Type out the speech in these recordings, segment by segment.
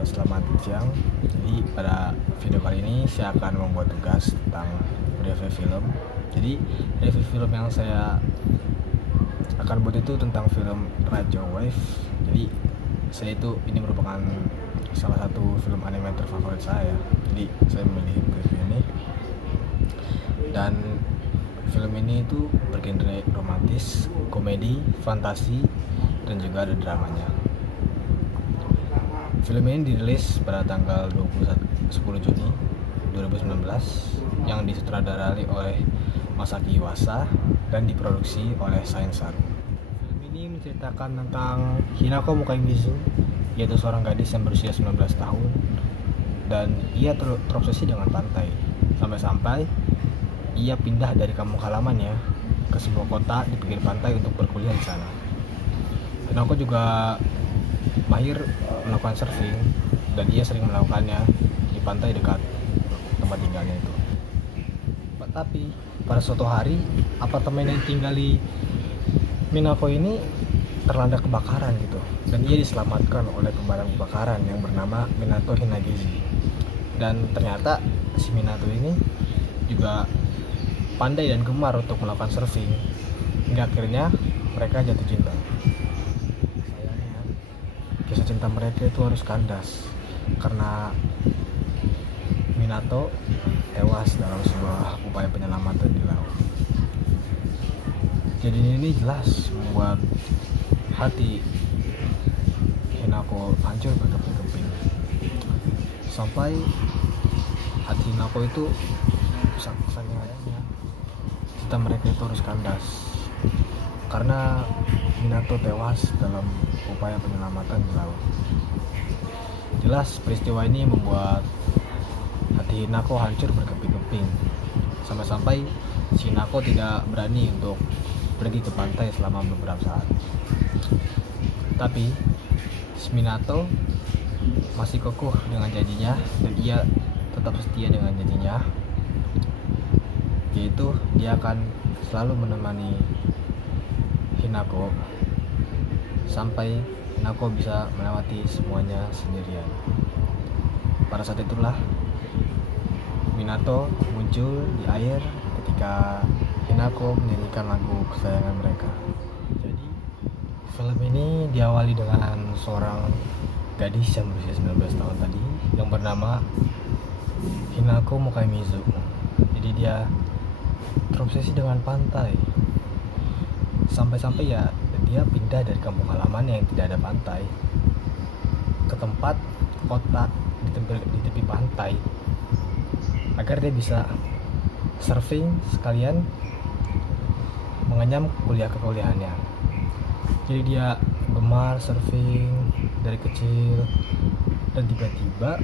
Selamat siang. Jadi pada video kali ini saya akan membuat tugas tentang review film. Jadi review film yang saya akan buat itu tentang film Raja Wave. Jadi ini merupakan salah satu film animator favorit saya. Jadi saya memilih review ini. Dan film ini itu bergenre romantis, komedi, fantasi, dan juga ada dramanya. Film ini dirilis pada tanggal 10 Juni 2019 yang disutradarai oleh Masaaki Yuasa dan diproduksi oleh Science. Film ini menceritakan tentang Hinako Mukaimizu, yaitu seorang gadis yang berusia 19 tahun dan ia terobsesi dengan pantai sampai-sampai ia pindah dari kampung halamannya ke sebuah kota di pinggir pantai untuk berkuliah di sana. Hinako juga mahir melakukan surfing dan ia sering melakukannya di pantai dekat tempat tinggalnya itu. Tapi pada suatu hari apartemen yang tinggali Minako ini terlanda kebakaran gitu, dan ia diselamatkan oleh pemadam kebakaran yang bernama Minato Hinagishi. Dan ternyata si Minato ini juga pandai dan gemar untuk melakukan surfing, hingga akhirnya mereka jatuh cinta. Kisah cinta mereka itu harus kandas karena Minato tewas dalam sebuah upaya penyelamatan di laut. Jadi ini jelas membuat hati Hinako hancur berkeping-keping, sampai hati Hinako itu saking ayahnya cinta mereka itu harus kandas karena Minato tewas dalam upaya penyelamatan di laut. Jelas peristiwa ini membuat hati Hinako hancur berkeping-keping, sampai-sampai si Hinako tidak berani untuk pergi ke pantai selama beberapa saat. Tapi si Minato masih kokoh dengan janjinya dan ia tetap setia dengan janjinya, yaitu dia akan selalu menemani Hinako sampai Hinako bisa melewati semuanya sendirian. Pada saat itulah Minato muncul di air ketika Hinako menyanyikan lagu kesayangan mereka. Jadi film ini diawali dengan seorang gadis yang berusia 19 tahun tadi yang bernama Hinako Mukaimizu. Jadi dia terobsesi dengan pantai sampai-sampai dia pindah dari kampung halaman yang tidak ada pantai ke tempat kota di tepi pantai agar dia bisa surfing sekalian mengenyam kuliahannya. Jadi dia gemar surfing dari kecil, dan tiba-tiba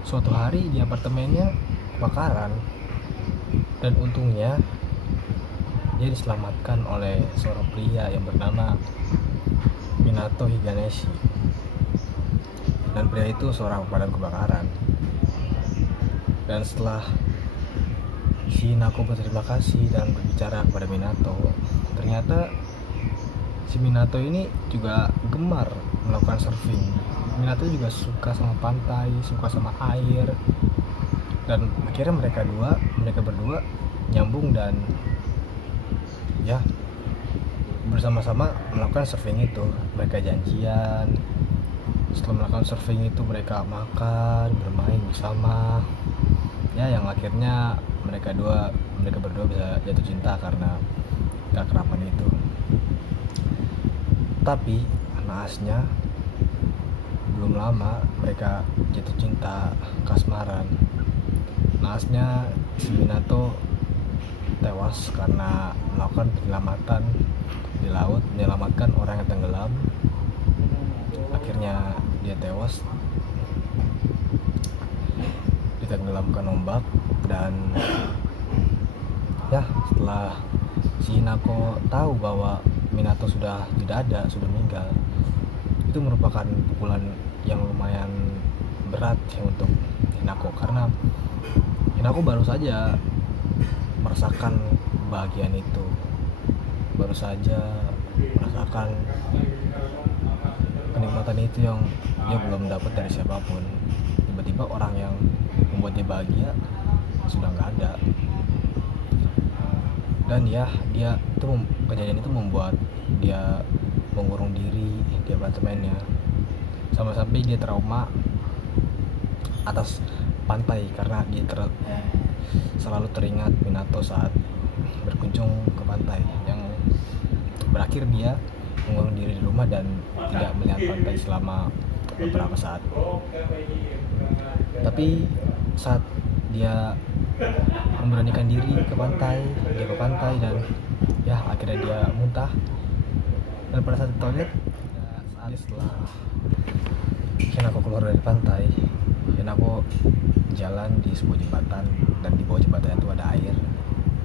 suatu hari di apartemennya kebakaran, dan untungnya dia diselamatkan oleh seorang pria yang bernama Minato Higaneshi. Dan pria itu seorang pemadam kebakaran. Dan setelah si Hinako berterima kasih dan berbicara kepada Minato, ternyata si Minato ini juga gemar melakukan surfing. Minato juga suka sama pantai, suka sama air. Dan akhirnya mereka berdua nyambung dan bersama-sama melakukan surfing itu. Mereka janjian, setelah melakukan surfing itu mereka makan, bermain bersama, yang akhirnya mereka berdua bisa jatuh cinta karena keakraban itu. Tapi naasnya belum lama mereka jatuh cinta kasmaran. Naasnya si Minato tewas karena melakukan penyelamatan di laut, menyelamatkan orang yang tenggelam. Akhirnya dia tewas ditenggelamkan ombak. Dan setelah si Hinako tahu bahwa Minato sudah tidak ada, sudah meninggal, itu merupakan pukulan yang lumayan berat untuk Hinako, karena Hinako baru saja merasakan kebahagiaan itu, baru saja merasakan kenikmatan itu yang dia belum dapat dari siapapun. Tiba-tiba orang yang membuat dia bahagia sudah nggak ada. Dan ya dia itu kejadian itu membuat dia mengurung diri di apartemennya, sampai dia trauma atas pantai karena dia selalu teringat Minato saat berkunjung ke pantai, yang berakhir dia mengurung diri di rumah dan tidak melihat pantai selama beberapa saat. Tapi saat dia memberanikan diri ke pantai, dan ya akhirnya dia muntah. Dan pada saat di toilet, setelah Hinako keluar dari pantai, Hinako jalan di sebuah jembatan, dan di bawah jembatan itu ada air.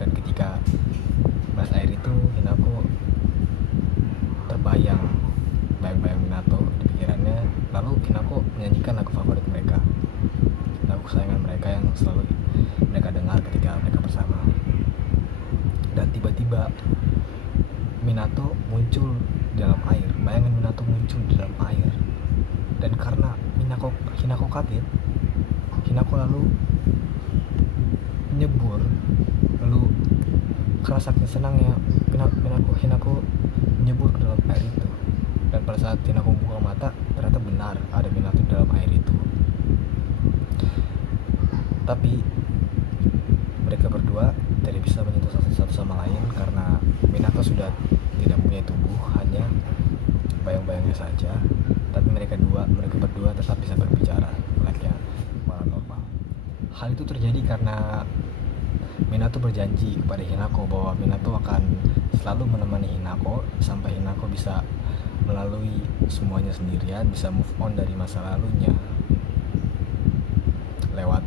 Dan ketika melihat air itu, Hinako terbayang Minato di pikirannya. Lalu Hinako menyanyikan lagu favorit mereka, lagu kesayangan mereka yang selalu mereka dengar ketika mereka bersama. Dan tiba-tiba Minato muncul di dalam air. Bayangin Minato muncul di dalam air. Dan karena Hinako kaget, Hinako lalu nyebur. Lalu karena saking senangnya Hinako nyebur ke dalam air itu. Dan pada saat Hinako buka mata, ternyata benar ada Minato di dalam air itu. Tapi mereka berdua tidak bisa menyentuh satu sama lain karena Minato sudah tidak punya tubuh, hanya bayang-bayangnya saja. Tapi mereka berdua tetap bisa berbicara layaknya orang normal. Hal itu terjadi karena Minato berjanji kepada Hinako bahwa Minato akan selalu menemani Hinako sampai Hinako bisa melalui semuanya sendirian, bisa move on dari masa lalunya lewat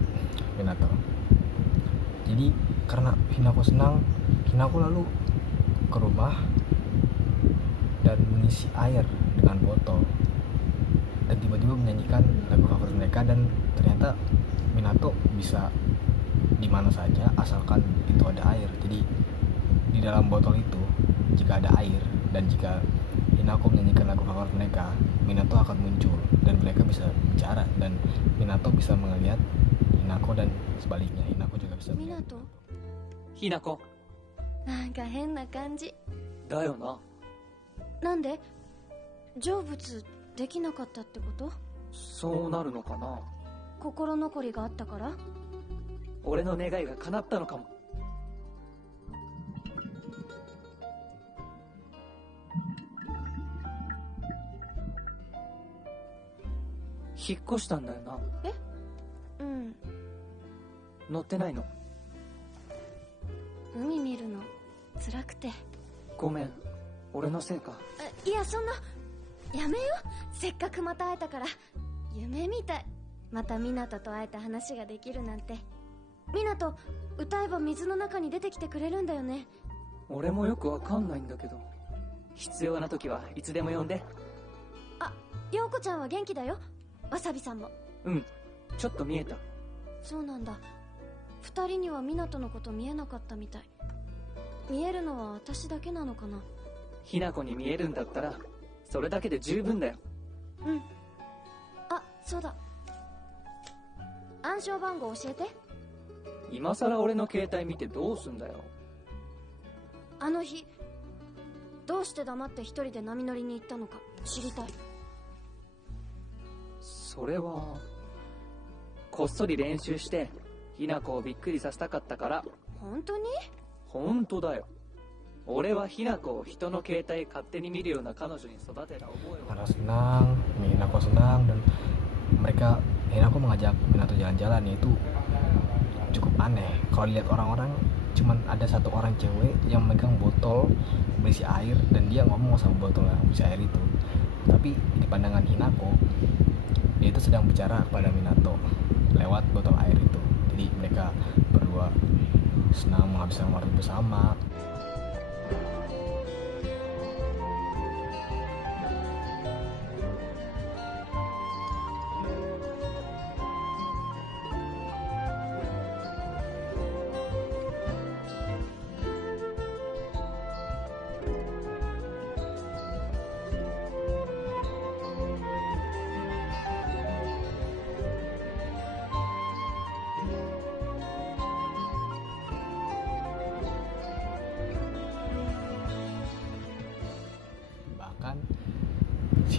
Minato. Jadi karena Hinako senang, Hinako lalu ke rumah dan mengisi air dengan botol, dan tiba-tiba menyanyikan lagu favorit mereka. Dan ternyata Minato bisa di mana saja asalkan itu ada air. Jadi di dalam botol itu jika ada air, dan jika Hinako menyanyikan lagu favorit mereka, Minato akan muncul dan mereka bisa bicara, dan Minato bisa melihat Hinako, dan sebaliknya Hinako juga bisa melihat Minato? Hinako なんか変な感じ。だよな。なんで？成仏できなかったってこと？そうなるのかな。心残りがあったから？俺の願いが叶ったのかも。引っ越したんだよな。え？うん。乗ってないの？海見るの辛くて。ごめん、俺のせいか。いや、そんなやめよ。せっかくまた会えたから。夢みたい。また湊と会えた話ができるなんて。湊、歌えば水の中に出てきてくれるんだよね。俺もよくわかんないんだけど、必要な時はいつでも呼んで。あ、陽子ちゃんは元気だよ。わさびさんも。うん、ちょっと見えた。そうなんだ。二人には湊のこと見えなかったみたい。見えるのは私だけなのかな。ひなこに見えるんだったらそれだけで十分だよ。うん。あ、そうだ。暗証番号教えて。今さら俺の携帯見てどうすんだよ。あの日どうして黙って一人で波乗りに行ったのか知りたい。それはこっそり練習してひなこをびっくりさせたかったから。本当に？本当だよ。俺はひなこを人の携帯勝手に見るような彼女に育てた覚えは。Karena senang, Hinako senang, dan Hinako mengajak Minato jalan-jalan. Itu cukup aneh kalau lihat orang-orang. Cuman ada satu orang cewek yang megang botol berisi air, dan dia ngomong sama botol yang berisi air itu. Tapi di pandangan Hinako, dia itu sedang bicara kepada Minato lewat botol air itu. Jadi mereka berdua senang menghabiskan waktu bersama.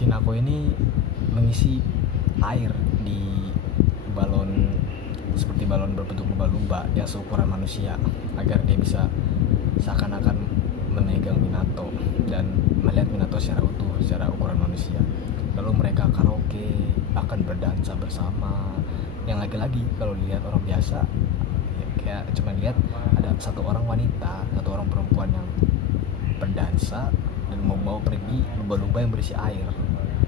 si Hinako ini mengisi air di balon, seperti balon berbentuk lumba-lumba yang seukuran manusia, agar dia bisa seakan-akan memegang Minato dan melihat Minato secara utuh, secara ukuran manusia. Lalu mereka karaoke, bahkan berdansa bersama. Yang lagi-lagi kalau dilihat orang biasa ya, kayak cuma lihat ada satu orang wanita, satu orang perempuan yang berdansa dan membawa pergi lumba-lumba yang berisi air.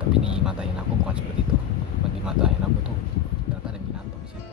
Tapi di mata Hinako bukan seperti itu. Di mata Hinako tuh ternyata ada Minato di situ.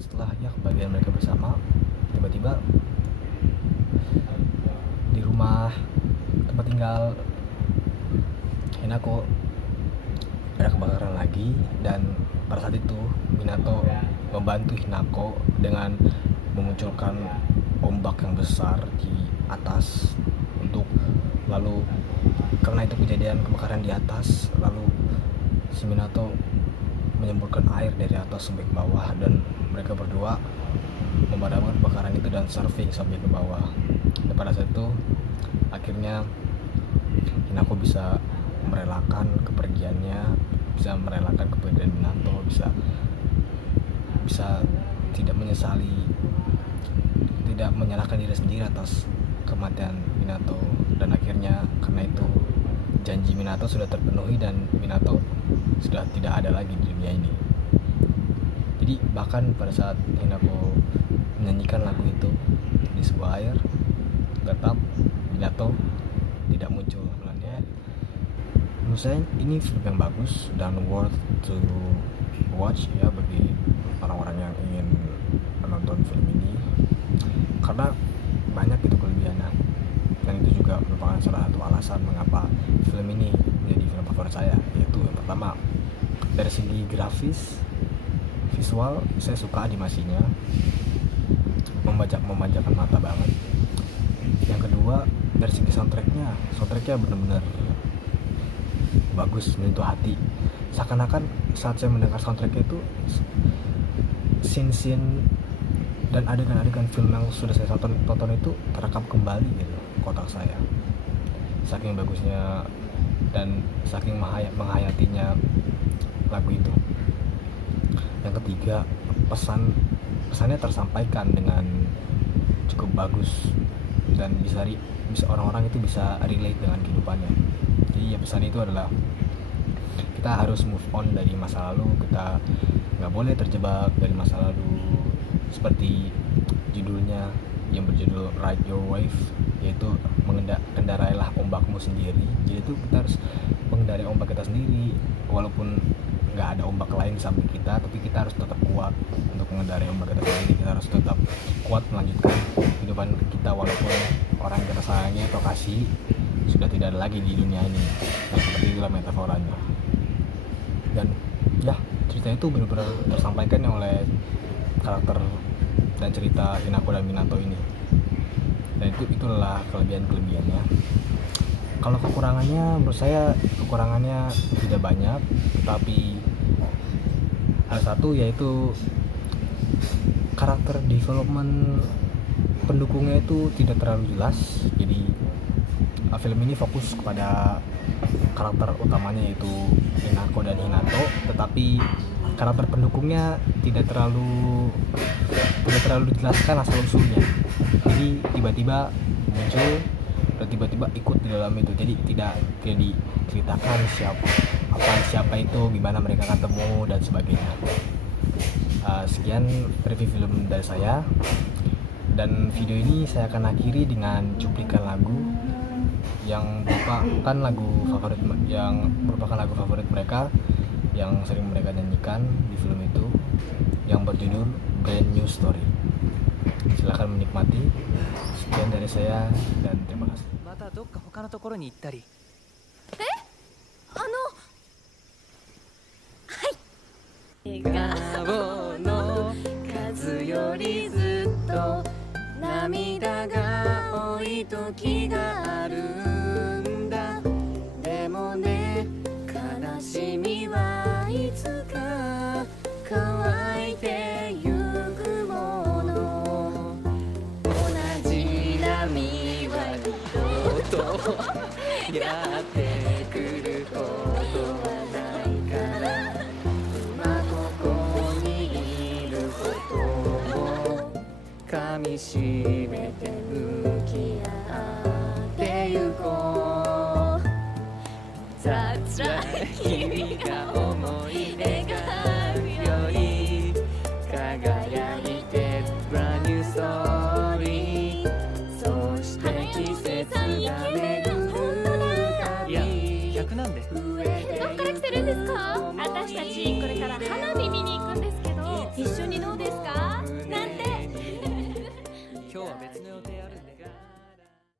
Setelah ya kebahagiaan mereka bersama, tiba-tiba di rumah tempat tinggal Hinako ada kebakaran lagi, dan pada saat itu Minato membantu Hinako dengan memunculkan ombak yang besar di atas untuk, lalu karena itu kejadian kebakaran di atas, lalu si Minato menyemburkan air dari atas sampai ke bawah, dan mereka berdua memadamkan kebakaran itu dan surfing sampai ke bawah. Dan pada saat itu akhirnya Hinako bisa merelakan kepergiannya, bisa merelakan kepergian Minato, bisa tidak menyesali, tidak menyalahkan diri sendiri atas kematian Minato. Dan akhirnya karena itu janji Minato sudah terpenuhi dan Minato sudah tidak ada lagi di dunia ini. Jadi bahkan pada saat Hinako menyanyikan lagu itu di sebuah air, tetap Minato tidak muncul. Makanya menurut saya ini film yang bagus dan worth to watch ya bagi orang-orang yang ingin menonton film ini, karena banyak itu kelebihannya, dan itu juga merupakan salah satu alasan mengapa film ini menjadi film favorit saya. Yaitu yang pertama, dari segi grafis visual saya suka animasinya, memanjakan mata banget. Yang kedua, dari segi soundtracknya benar-benar bagus, menyentuh hati. Seakan-akan saat saya mendengar soundtracknya itu scene-scene dan adegan-adegan film yang sudah saya tonton itu terekam kembali gitu kotak saya. Saking bagusnya dan saking menghayatinya lagu itu. Yang ketiga, pesannya tersampaikan dengan cukup bagus dan bisa orang-orang itu bisa relate dengan kehidupannya. Jadi ya pesan itu adalah kita harus move on dari masa lalu, kita nggak boleh terjebak dari masa lalu, seperti judulnya yang berjudul Ride Your Wave, yaitu kendarailah ombakmu sendiri. Jadi itu kita harus mengendarai ombak kita sendiri, walaupun nggak ada ombak lain di samping kita, tapi kita harus tetap kuat untuk mengendarai ombak kita sendiri. Kita harus tetap kuat melanjutkan kehidupan kita walaupun orang yang kita sayangi atau kasih sudah tidak ada lagi di dunia ini. Nah, seperti itulah metaforanya. Dan ya, cerita itu benar-benar tersampaikan oleh karakter dan cerita Hinako dan Minato ini. Dan itulah kelebihannya. Kalau kekurangannya, menurut saya kekurangannya tidak banyak, tapi ada satu, yaitu karakter development pendukungnya itu tidak terlalu jelas. Jadi film ini fokus kepada karakter utamanya yaitu Minako dan Hinato, tetapi karakter pendukungnya tidak terlalu dijelaskan asal usulnya. Jadi tiba-tiba muncul dan tiba-tiba ikut di dalam itu. Jadi tidak diceritakan siapa itu, gimana mereka ketemu dan sebagainya. Sekian review film dari saya, dan video ini saya akan akhiri dengan cuplikan lagu yang merupakan lagu favorit mereka yang sering mereka nyanyikan di film itu, yang berjudul Brand New Story. Silahkan menikmati. Sekian dari saya dan terima kasih. またどっか他のところに行ったり。笑顔の数よりずっと涙が多い時があるんだ。でもね、悲しみはいつか乾いてゆくもの。同じ波は二度とやってくることはないから、今ここにいることを噛みしめて向き合ってゆこう。That's right 君が思い描くより輝いて Brand new story。 そして季節が巡る旅。いや、逆なんで。どっから来てるんですか？私たちこれから花火見に行くんですけど、一緒にどうですか？なんて今日は別の予定あるんで。